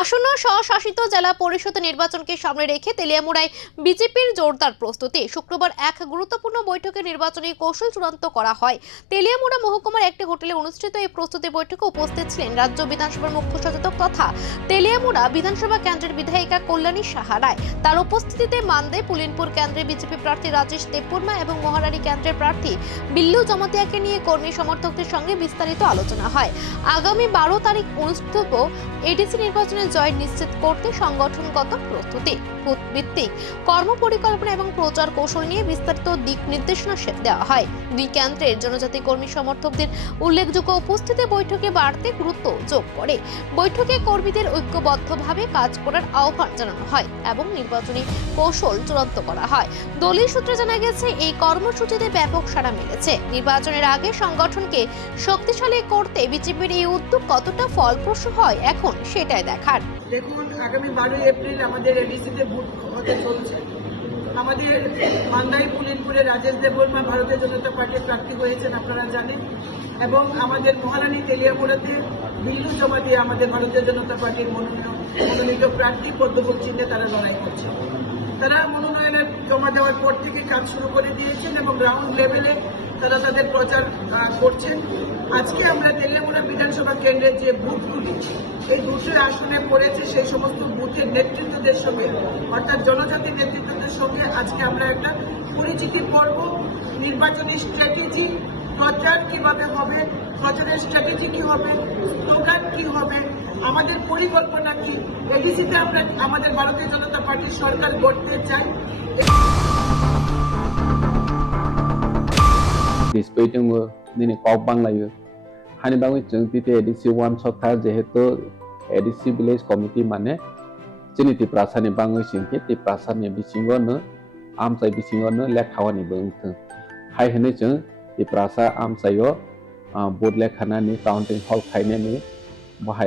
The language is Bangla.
আসন্ন স্বশাসিত জেলা পরিষদ নির্বাচনকে সামনে রেখে তেলিয়ামুড়ায় বিজেপির জোরদার প্রস্তুতি। শুক্রবার এক গুরুত্বপূর্ণ বৈঠকে নির্বাচনী কৌশল চূড়ান্ত করা হয়। তেলিয়ামুড়া মহকুমার একটি হোটেলে অনুষ্ঠিত এই প্রস্তুতি বৈঠকে উপস্থিত ছিলেন রাজ্য বিধানসভার মুখ্য সচেতক তথা তেলিয়ামুড়া বিধানসভা কেন্দ্রের বিধায়িকা কল্যাণী সাহা রায়। তার উপস্থিতিতে মান্দে পুলিনপুর কেন্দ্রের বিজেপি প্রার্থী রাজেশ দেববর্মা এবং মহারানী কেন্দ্রের প্রার্থী বিল্লু জমাতিয়াকে নিয়ে কর্মী সমর্থকদের সঙ্গে বিস্তারিত আলোচনা হয়। আগামী 12 তারিখ অনুষ্ঠিত এডিসি নির্বাচনে জয় নিশ্চিত করতে সংগঠনগত প্রস্তুতি, ভিত্তিক কর্মপরিকল্পনা এবং প্রচার কৌশল নিয়ে বিস্তারিত দিক নির্দেশনা দেওয়া হয়। দুই কেন্দ্রের জনজাতি কর্মী সমর্থকদের উল্লেখযোগ্য উপস্থিতি বৈঠকে বাড়তে গুরুত্ব যোগ করে। বৈঠকে কর্মীদের ঐক্যবদ্ধভাবে কাজ করার আহ্বান জানানো হয় এবং নির্বাচনী কৌশল চূড়ান্ত করা হয়। দলীয় সূত্রে জানা গেছে, এই কর্মসূচিতে ব্যাপক সাড়া মিলেছে। নির্বাচনের আগে সংগঠনকে শক্তিশালী করতে বিজেপির এই উদ্যোগ কতটা ফলপ্রসূ হয় এখন সেটাই দেখার। দেখুন, আগামী 12 এপ্রিল আমাদের এডিসিতে ভোট হতে চলছে। আমাদের মান্দাই পুলিনপুরে রাজেশ দেববর্মা ভারতীয় জনতা পার্টির প্রার্থী হয়েছেন, আপনারা জানেন, এবং আমাদের মহারানী তেলিয়ামুড়াতে বিল্লু জমাতিয়া আমাদের ভারতীয় জনতা পার্টির মনোনীত প্রার্থী পদ্মফুল চিহ্নে তারা লড়াই করছে। তারা মনোনয়নের জমা দেওয়ার পর থেকে কাজ শুরু করে দিয়েছেন এবং গ্রাউন্ড লেভেলে তারা তাদের প্রচার করছেন। আজকে আমরা তেলিয়ামুড়া বিধানসভা কেন্দ্রের যে বুথগুলি এই দুটো আসনে পড়েছে, সেই সমস্ত বুথের নেতৃত্বদের সঙ্গে, অর্থাৎ জনজাতি নেতৃত্বদের সঙ্গে আজকে আমরা একটা পরিচিতি পর্ব, নির্বাচনী স্ট্র্যাটেজি, প্রচার কিভাবে হবে, প্রচারের স্ট্র্যাটেজি কি হবে, স্লোগান কি হবে, আমাদের পরিকল্পনা কি, এডিসিতে আমরা আমাদের ভারতীয় জনতা পার্টির সরকার গড়তে চাই। Disputingmu nini kok banglayo hani bangi chung tite edisi one sokha jehetu edisi village committee mane chini ti prasani bangi singke ti prasani bisingo no amsai bisingo no lekhawani bungthung hai hene chung ti prasa amsayo board lekhana ni counting hall khaine ni bahai